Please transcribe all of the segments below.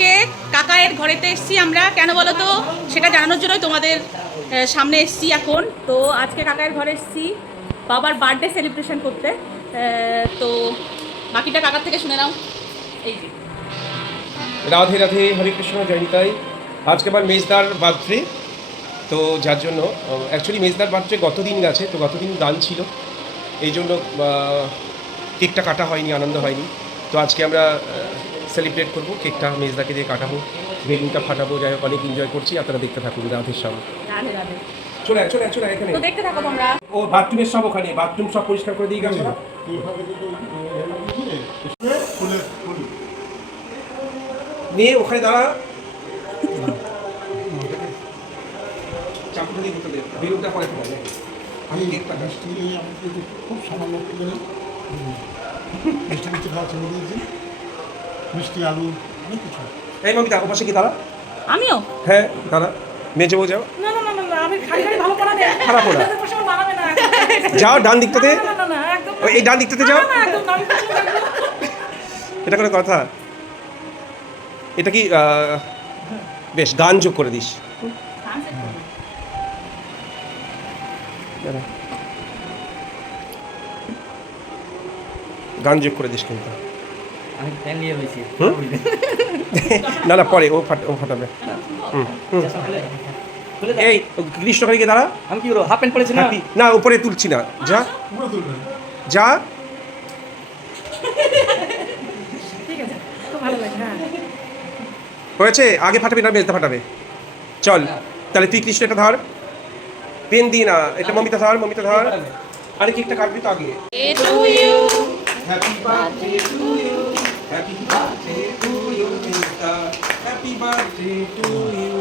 আজকে কাকায়ের ঘরেতে এসেছি আমরা। কেন বলো তো? সেটা জানানোর জন্যই তোমাদের সামনে এসেছি এখন। তো আজকে কাকায়ের ঘরে এসেছি। বাবার বার্থডে সেলিব্রেশন করতে। তো বাকিটা কাকার থেকে শুনে নাও। এই যে। রাধে রাধে, হরে কৃষ্ণ আজকে আমার মেজদার বার্থডে তো যার জন্য অ্যাকচুয়ালি মেজদার বার্থডে গতদিন গেছে, তো গতদিন গান ছিল। এই জন্য কেকটা কাটা হয়নি, আনন্দ হয়নি। তো আজকে আমরা সেলিব্রেট করব কেকটা মেজদাকে দিয়ে কাটাবো বেলুনটা ফাটাবো যাই হোক অনেক এনজয় করছি। আপনারা দেখতে থাকুন রাধের সামনে চলে চলে চলে এখানে। তো দেখতে থাকো তোমরা। ও বাথরুমের সব ওখানে। বাথরুম সব পরিষ্কার করে দিয়ে গেছে। না নিয়ে ওখানে দাঁড়া। চাকুটা দিয়ে দিতে বেলুনটা পরে আমি খুব সামান্য মিষ্টি মিষ্টি খাওয়া ছেড়ে দিয়েছি। মিষ্টি আলু অনেক কিছু। এই মমিতা ওপাশে কি দাঁড়া? আমিও? হ্যাঁ দাঁড়া। মেজে বউ যাও। না না না না আমি খালি খালি ভালো করা দেয়। খারাপ না। যাও ডান দিকটাতে। না না না একদম ওই এই ডান দিকটাতে যাও। এটা কোনো কথা। এটা কি বেশ গান যোগ করে দিস। গান যোগ করে দিস কিন্তু। না না পরে ও ফাট ও ফাটাবে। হুম, হুম। খুলে দাও। এই কৃষ্ণকারীকে দাঁড়া। আমি কি হাফ প্যান্ট পরেছি না? না উপরে তুলছি না। যা। যা। ঠিক আছে খুব ভালো লাগে হ্যাঁ। হয়েছে? আগে ফাটাবি না মেলতে ফাটাবে। চল তাহলে তুই কৃষ্ণ এটা ধর। পেন দি না এটা মমিতা ধর মমিতা ধর। আরে কেকটা কাটবি তো আগে। Happy birthday to you Mita happy birthday to you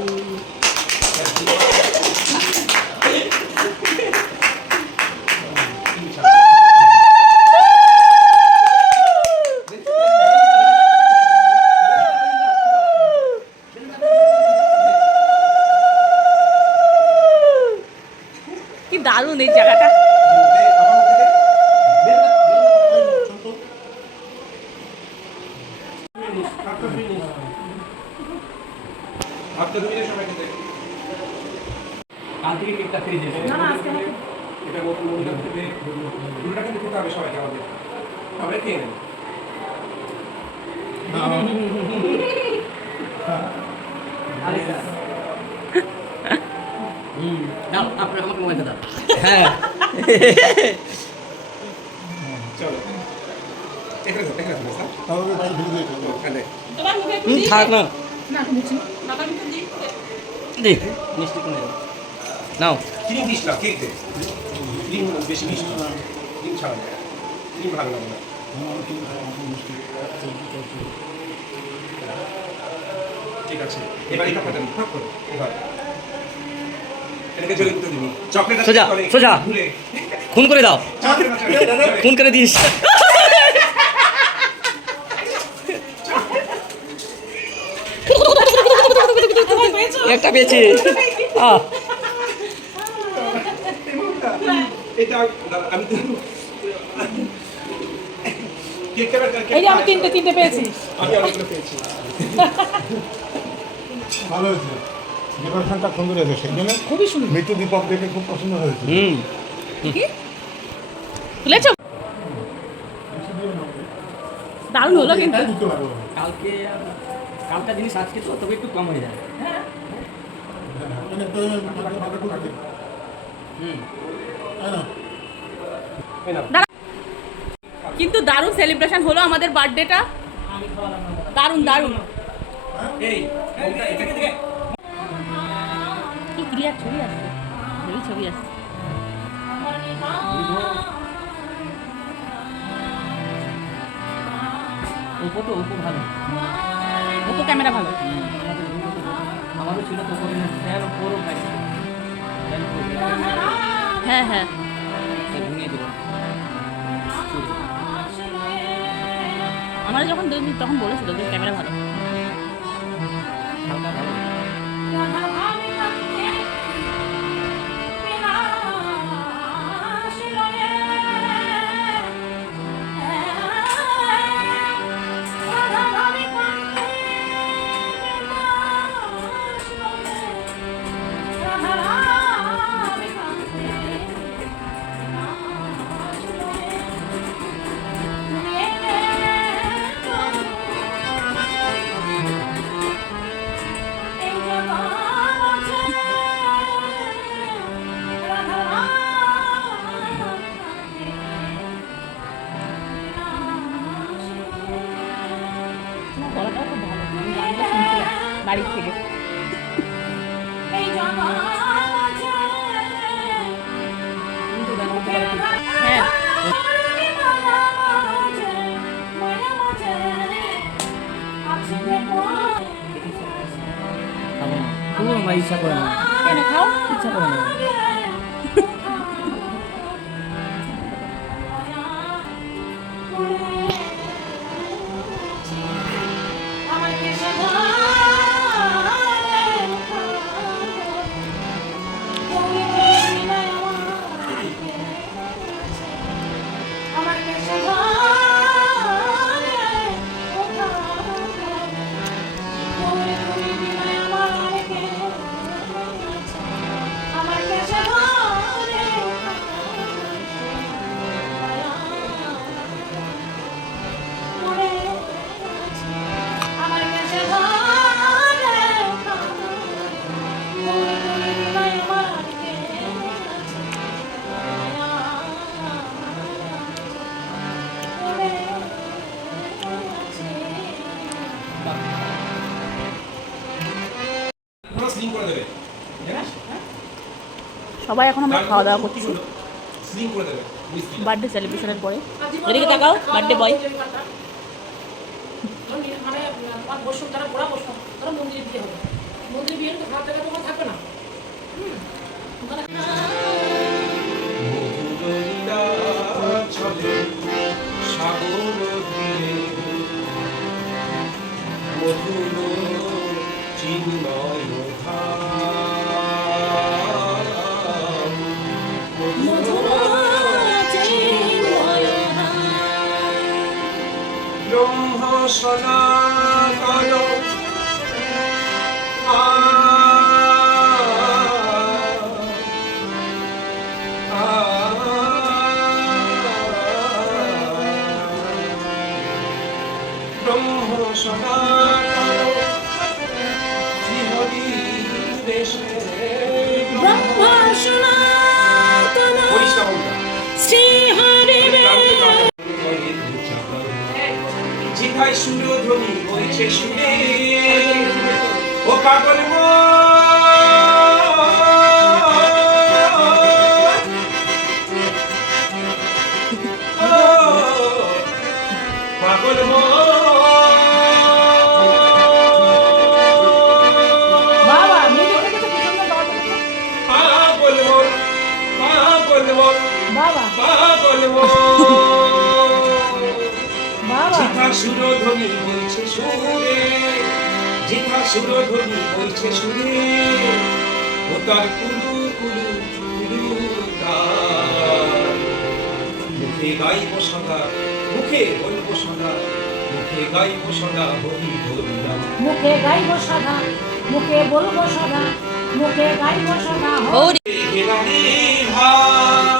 কি দারুণ এই জায়গাটা। কাল থেকে কেকটা ফ্রিজ এসে না না আজকে এটা নতুন মহিলা থেকে দুটোটা কিন্তু খেতে হবে সবাইকে আমাদের সবাই খেয়ে নেন দাও আপনার আমাকে মোবাইলটা দাও। হ্যাঁ। চলো। দিই। থাক না। না আমি দিচ্ছি না। বাবার মুখে দিই। দে। মিষ্টি কিনে নাও। ক্রিম দিস না কেক দে। ক্রিম বেশি মিষ্টি ক্রিম ছাড়া ক্রিম ভালো লাগে না। ঠিক আছে। এবার এটা ফাট করো এবার। সোজা। খুন করে দাও। খুন করে দিস। একটা পেয়েছি। আহ। এটা আমি এই যে তিনটে তিনটে পেয়েছি। আমি অনেকগুলো পেয়েছি। ভালো হয়েছে। ডেকোরেশনটা সুন্দর হয়েছে সেই জন্য খুবই সুন্দর। মৃত্যু দীপক দেখে খুব পছন্দ হয়েছে। হুম। তুলেছো? দারুণ হলো কিন্তু। কালকে কালটা জিনিস আজকে তো তবে একটু কম হয়ে যায় মানে টুক আছে হুম। কিন্তু দারুণ সেলিব্রেশন হলো আমাদের বার্থডেটা। দারুণ দারুণ। এই কি ক্লিয়ার ছবি আসছে? হেভি ছবি আসছে। ওপো তো ওপো ভালো। ওপো ক্যামেরা ভালো। হ্যাঁ হ্যাঁ। ভেঙে আমার যখন দুই তখন বলেছিল যে ক্যামেরা ভালো। বাড়ির থেকে। হ্যাঁ। খাব না। তবুও আমার ইচ্ছা করে না কেন খাও? ইচ্ছা করে না সবাই এখন আমরা খাওয়া দাওয়া করছি। স্লিং করে দেবে বার্থডে সেলিব্রেশনের পরে। এদিকে তাকাও বার্থডে বয় মানে তারা মন্দিরে বিয়ে হবে। মন্দিরে বিয়ে হলে তো ভাত থাকবে না। ব্রহ্ম সনাতন সুরধ্বনি বইছে সুরে ও পাগল মন। সুরধ্বনি বইছে সুরে জিথা সুরধ্বনি বইছে সুরে ও তার কুলু কুলু কুলু মুখে গাইব সদা মুখে বলব সদা মুখে গাইব সদা হরি হরি মুখে গাইব সদা মুখে বলব সদা মুখে গাইব সদা। হরি। গেলারে ভাই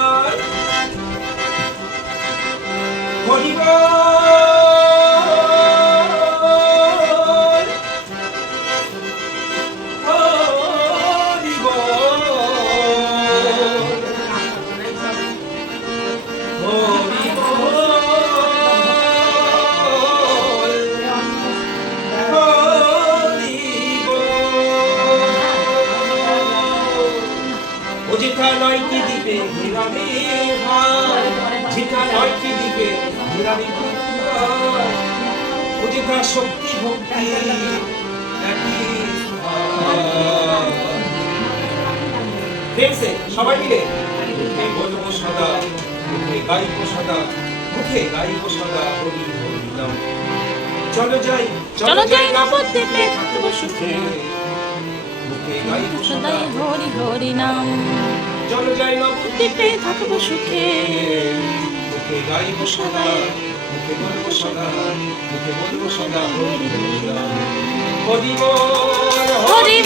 যেথা নয় কি দিবে ঘিরাবে ভাই ও যেথা শক্তি ভক্তি। দেখছে সবাই মিলে? মুখে বলব সদা মুখে গাইব সদা মুখে গাইব সদা হরি হরি নাম। চলো যাই চলো যাই নবদ্বীপে থাকব সুখে। মুখে গাইব সদা। হরি হরি নাম। চলো যাই দ্বীপে থাকব সুখে। মুখে গাইব সদা মুখে বলব সদা মুখে বলব সদা হরি হরি